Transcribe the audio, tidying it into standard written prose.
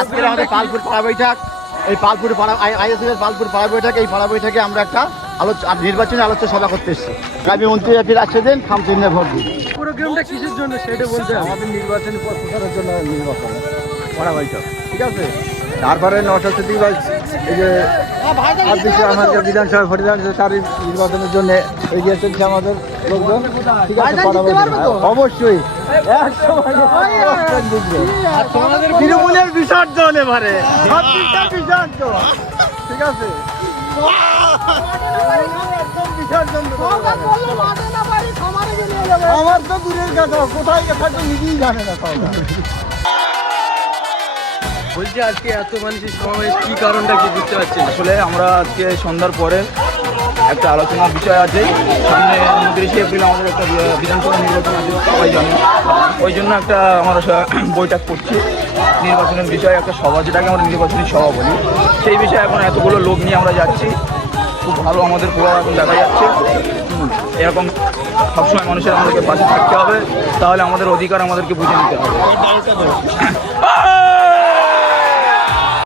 আজকের আমাদের পালপুর পাড়া বৈঠক, এই পালপুর পাড়া আইএসএফের পালপুর পাড়া বৈঠক, এই পাড়া বৈঠকে আমরা একটা নির্বাচনী আলোচনা সভা করতে এসেছি। আগামী 29 এপ্রিল আসছে দিন খামচিহ্নে ভোট দিন। প্রোগ্রামটা কিসের জন্য সেটা বলতে হবে। আমাদের নির্বাচনী প্রচারের জন্য নির্বাচন পাড়া বৈঠক, ঠিক আছে। তারপরে 9টা থেকে এই যে আমাদের বিধানসভা ভোটদান তারই নির্বাচনের জন্য এগিয়ে চলছে আমাদের লোকজন, ঠিক আছে। অবশ্যই তৃণমূলের বিসর্জন এবারে বিসর্জন, ঠিক আছে। আমার তো দূরের কথা, কোথায় থাকবে নিজেই জানে না। বলছি আজকে এত মানুষের সমাবেশ কি কারণটা কি বুঝতে পারছি না। আসলে আমরা আজকে সন্ধ্যার পরে একটা আলোচনার বিষয় আছে, সামনে 29 এপ্রিল আমাদের একটা বিধানসভা নির্বাচন আছে, সবাই জানে। ওই জন্য একটা আমরা বৈঠক করছি নির্বাচনের বিষয়ে, একটা সভা, যেটাকে আমরা নির্বাচনী সভা বলি। সেই বিষয়ে এখন এতগুলো লোক নিয়ে আমরা যাচ্ছি, খুব ভালো আমাদের প্রভাব এখন দেখা যাচ্ছে। এরকম সবসময় মানুষের আমাদেরকে পাশে থাকতে হবে, তাহলে আমাদের অধিকার আমাদেরকে বুঝে নিতে হবে।